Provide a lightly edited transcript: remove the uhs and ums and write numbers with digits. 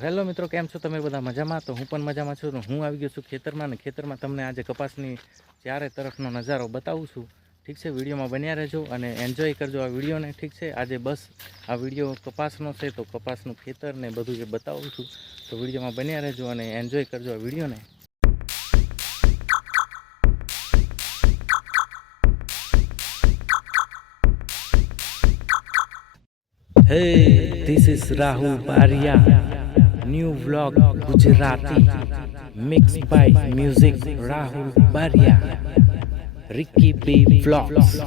Hello મિત્રો, કેમ છો તમે બધા? મજામાં? તો હું પણ મજામાં છું. તો હું આવી ગયો છું ખેતરમાં, ને ખેતરમાં તમને આજે કપાસની ચારે તરફનો નજારો બતાવું છું. ઠીક છે, વિડીયોમાં બન્યા રહેજો અને એન્જોય કરજો આ વિડીયોને. ઠીક છે, આજે બસ આ વિડીયો કપાસનો છે, તો કપાસનું ખેતર ને બધું એ બતાવું છું. તો વિડીયોમાં બન્યા રહેજો અને એન્જોય કરજો આ વિડીયોને. Hey, this is Rahul Baria. New vlog Gujarati mixed by music Rahul Baria. Ricky B Vlogs.